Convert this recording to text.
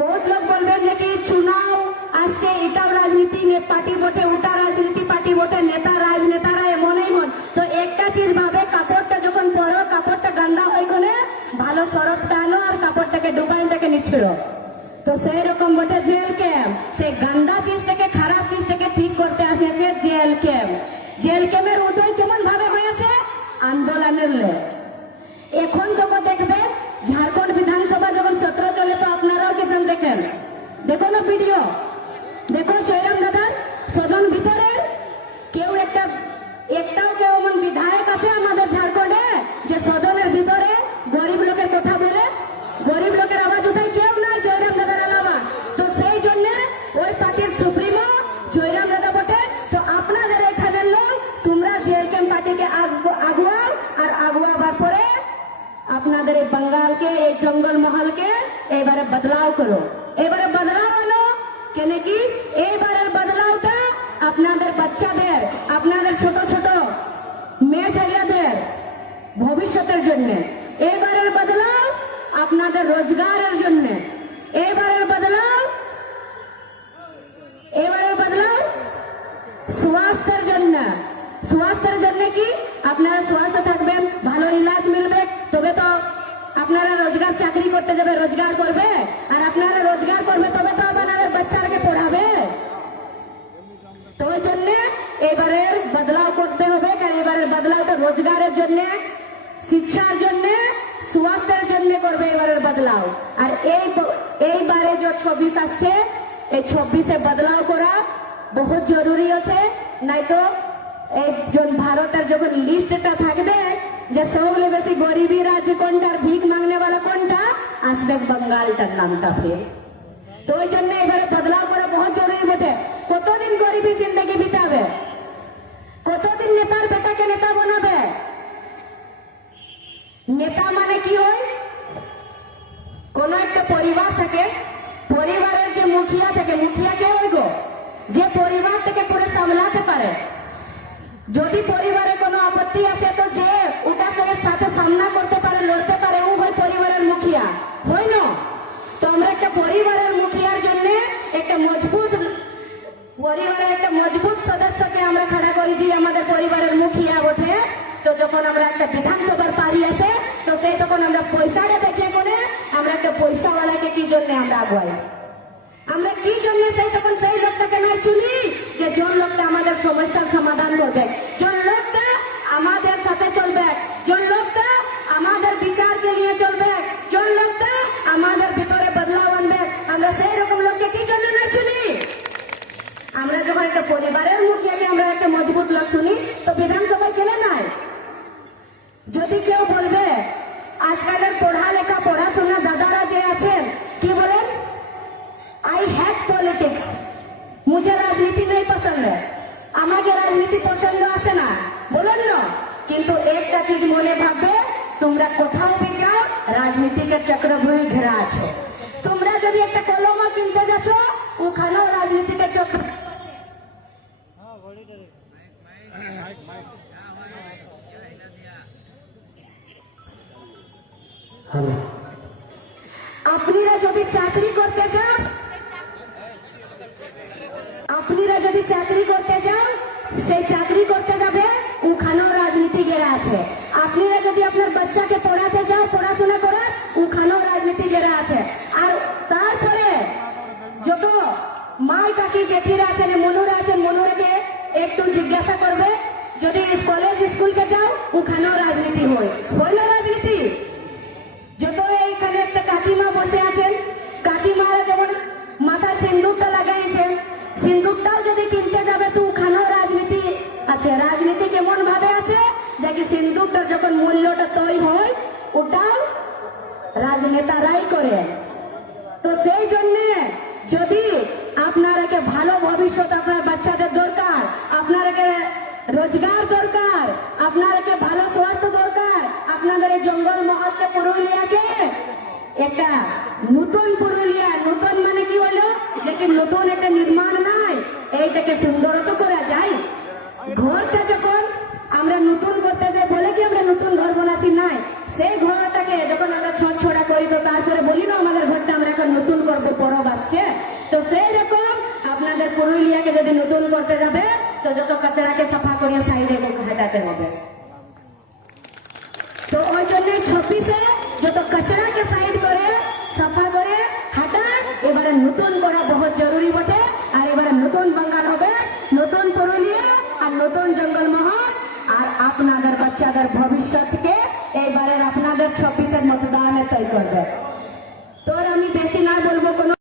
বহুত লোক বলবেন যে কি চুনাও আসছে, এটাও রাজনীতি পার্টি বটে, ওটা রাজনীতি পার্টি বটে, নেতা রাজনেতারা এমনই হন। তো একটা চিজ ভাবে, কাপড়টা যখন পরো, কাপড়টা গান্দা হয়ে গেলে ভালো সরফ টানো আর কাপড়টাকে ডুবাইটাকে নিচ্ছিড়ো। তো সেই রকম বটে জেল ক্যাম্প, সেই গান্দা চিজটাকে, খারাপ চিজটাকে ঠিক করতে আসেছে জেল ক্যাম্প। জেল ক্যাম্পের উদয় কেমন ভাবে হয়েছে? আন্দোলনের লে। এখন তোকে দেখবেন ঝাড়খণ্ড বিধানসভা যখন সত্র চলে, তো আপনারাও কিষান দেখেন, দেখো না ভিডিও, দেখো জয়রাম দাদার সদন ভিতরে কেউ একটাও কেউ এমন বিধায়ক আছে আমাদের ঝাড়খণ্ডে যে সদনের ভিতরে গরিব লোকের কথা বলে, গরিব লোকের আওয়াজ উঠায়? কেউ নাই, জয়রাম দাদার আলাদা। তো সেই জন্য ওই পার্টির সুপ্রিমো জয়রাম দাদা বটে। তো আপনাদের এখানের লোক, তোমরা জেল ক্যাম্প পার্টিকে আগুয়াও, আর আগুয়াবার পরে আপনাদের এই বঙ্গালকে, এই জঙ্গল মহলকে এবারে বদলাও করো, এবারে বদলাও আনো। কেন কি এইবারের বদলাওটা আপনাদের বাচ্চাদের, আপনাদের ছোট ছোট মেয়ে ছেলেদের ভবিষ্যতের জন্য, এবারের বদলাও আপনাদের রোজগারের জন্য, এবারের বদলাও স্বাস্থ্যের জন্য। স্বাস্থ্যের জন্য কি আপনারা স্বাস্থ্য থাকবেন, ভালো ইলাজ মিলবে, তবে তো আপনারা রোজগার চাকরি করতে যাবে, রোজগার করবে, আর আপনারা রোজগার করবে তবে তো আপনাদের বাচ্চাকে পড়াবে। তো ওই জন্য এবারের বদলাও করতে হবে, কারণ এবারের বদলাওটা রোজগারের জন্য, শিক্ষার জন্য, স্বাস্থ্যের জন্য করবে এবারের বদলাও। আর এইবারে যে 26 আসছে, এই 26-এ বদলাও করা বহুত জরুরি আছে। নাই তো এই ভারতের যখন লিস্টটা থাকবে যে সবলে বেশি গরিবী রাজ্য কোনটা, ভিক মাংনে वाला কোনটা, আসবে বঙ্গালটার নামটা ফির। তো ওই জন্য এবারে বদলাও করা বহুত জরুরি বটে। কতদিন গরিবী জিন্দগি বিতাবে, কতদিন নেতার বেটাকে নেতা বানাবে? নেতা মানে কি হয়? কোন একটা পরিবার থাকে, পরিবারের যে মুখিয়া থাকে, মুখিয়া কে হয় গো? যে পরিবার থেকে পুরো সামলাতে পারে। যদি পরিবারে কোনো আপত্তি আছে তো যে ওটার সাথে সামনা করতে পারে, লড়তে পারে, ও হয় পরিবারের মুখিয়া, হয় না? তো আমরা একটা পরিবারের মুখিয়ার জন্য একটা মজবুত পরিবারের একটা মজবুত সদস্যকে আমরা খাড়া করি যে আমাদের পরিবারের মুখিয়া ওঠে। তো যখন আমরা একটা বিধানসভার পারি আসে, তো সেই তখন আমরা পয়সাটা দেখে করে আমরা একটা পয়সাওয়ালাকে কি জন্য আমরা আগুয়াই, আমরা কি জন্য সেই তখন সেই লোকটাকে নাই চুনি যে জন লোকটা আমাদের সমস্যার সমাধান করবে, জন লোকটা আমাদের সাথে চলবে, জন লোকটা আমাদের বিচারকে নিয়ে চলবে, জন লোকটা আমাদের ভিতরে বদলাও আনবে। আমরা সেই রকম লোককে কি জন্য নাই চুনি? আমরা যখন একটা পরিবারের মুখিয়াকে আমরা একটা মজবুত লোক চুনি, তো বিধানসভায় কেন নাই? যদি কেউ বলবে আজকালের পড়ালেখা পড়াশোনা দাদারা যে আছেন, কি বলেন? आई हैट पॉलिटिक्स, मुझे राजनीति नहीं पसंद है, আমাকে রাজনীতি পছন্দ আসে না বলেন না। কিন্তু একটা চিজ মনে ভাববে, তোমরা কোথাও भी যাও রাজনীতিকে চক্রব্যূহে ঘেরা আছে। তোমরা যদি একটা কলমও কিনতে যাচ্ছ, ওখানেও রাজনীতিকে চক্র। আপনারা যদি চাকরি করতে যান, আপনারা যদি চাকরি করতে যান, সেই চাকরি করতে যাবে, ওখানেও রাজনীতি ঘেরা আছে। আপনারা যদি আপনার বাচ্চাকে পড়াতে যাও, পড়াশোনা করার, ওখানেও রাজনীতি ঘেরা আছে। আর তারপরে যত মাই কাকি জেঠিরা আছেন, মনুরা আছেন, মনুরাকে একটু জিজ্ঞাসা করবে, যদি কলেজ স্কুলকে যাও, ওখানেও রাজনীতি হয়, হয় না রাজনীতি? যত এইখানে একটা কাকিমা বসে আছেন, কাকিমারা যেমন মাথায় সিন্দুরটা লাগাইছেন, সিন্দুরটাও যদি কিনতে যাবে তো ওখানেও রাজনীতি আছে। রাজনীতি কেমন ভাবে আছে? দেখি সিন্দুরটা যখন মূল্যটা তৈরি হয়, ওটাও রাজনেতারাই করে। তো সেই জন্য যদি আপনারাকে ভালো ভবিষ্যৎ, আপনার বাচ্চাদের দরকার, আপনারাকে রোজগার দরকার, আপনারাকে ভালো স্বাস্থ্য দরকার, আপনাদের এই জঙ্গল মহলকে, পুরুলিয়াকে একটা নতুন পুরুলিয়া, নতুন মানে কি হলো যে কি নতুন একটা নির্মাণ নাই, এইটাকে সুন্দর তো করা যায়। ঘরটা যখন আমরা নতুন করতে যাই, বলে কি আমরা নতুন ঘর বানাচ্ছি, নাই, সেই ঘরটাকে যখন আমরা ছড়া করি, তো তারপরে বলি না আমাদের ঘরটা আমরা এখন নতুন করবো, পুরুলিয়াকে যদি নতুন করতে যাবে তো যত কাচড়াকে সাফা করে সাইডে হাঁটাতে হবে। তো ওই জন্য 26-এ যত কাচড়াকে সাইড করে সাফা করে হাঁটা এবারে নতুন করা বহুত জরুরি বটে। আর এবারে নতুন বাঙ্গাল হবে, নতুন পুরুলিয়া আর নতুন জঙ্গলমহল। আর আপনাদের বাচ্চাদের ভবিষ্যৎকে এইবারের আপনাদের 26-এর মতদানে তৈরি করবে। তোর আমি বেশি না বলবো, কোনো